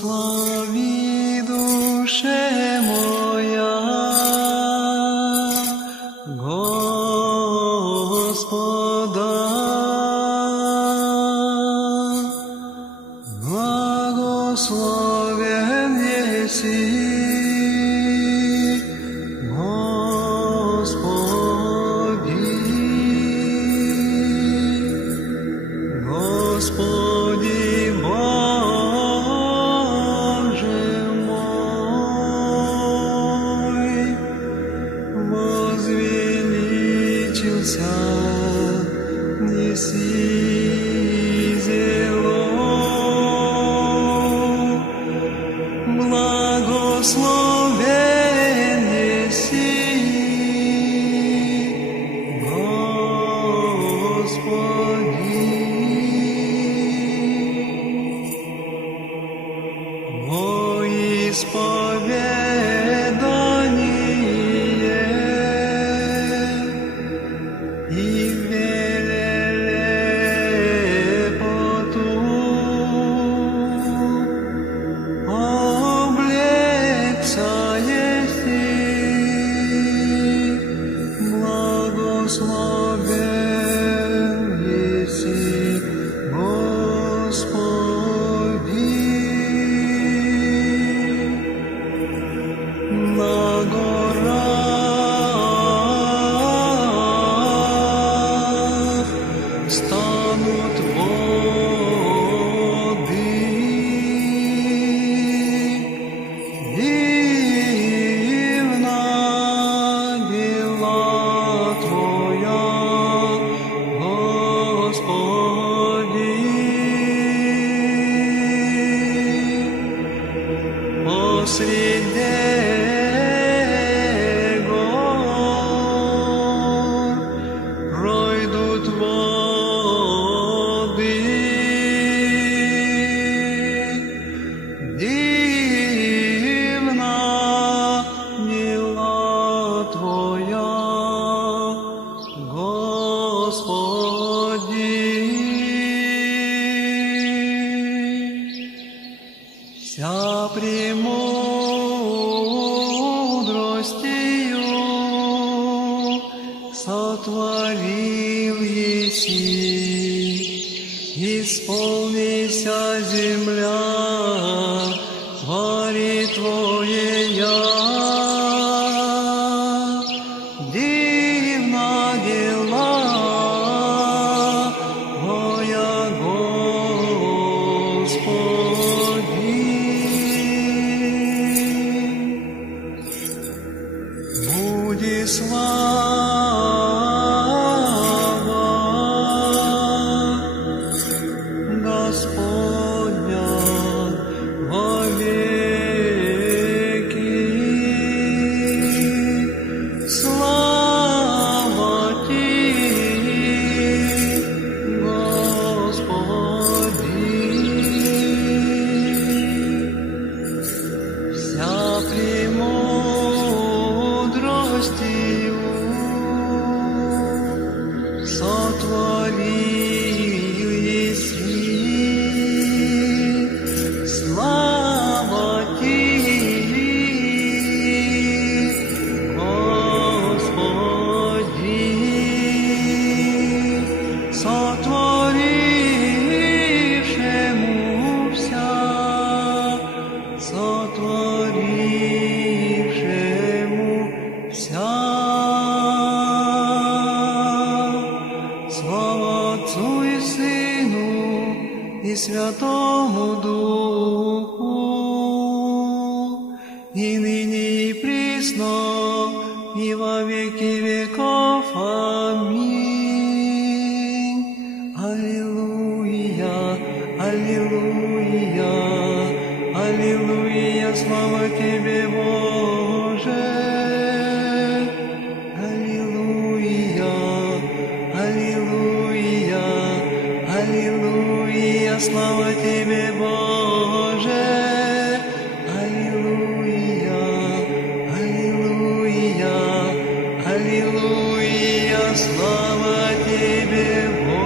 Благослови, душе моя, Господа. Благословен еси, Господи, Господи Боже мой, возвеличился неси зело. Благословен еси, Господи, во исповедание и велепоту облекся еси, благословен еси, Господи. На горах станут воды, дивна дела Твоя, Господи. Посреди гор пройдут воды, дивна дела Твоя, Господи. Вся премудростью сотворил еси, исполнися земля твори Твоея. Дивна дела Твоя, Господи. Буди слава Господня вовеки. Слава Ти, Господи. Вся премудростью сотворил еси, слава Ти, Господи, сотворившему вся, сотворившему вся. Слава Отцу и Сыну и Святому Духу, и ныне и присно, и во веки веков. Аминь. Аллилуйя, аллилуйя, аллилуйя, слава Тебе, Боже. Аллилуйя, аллилуйя, аллилуйя, слава Тебе, Боже. Аллилуйя, аллилуйя, аллилуйя, слава Тебе, Боже.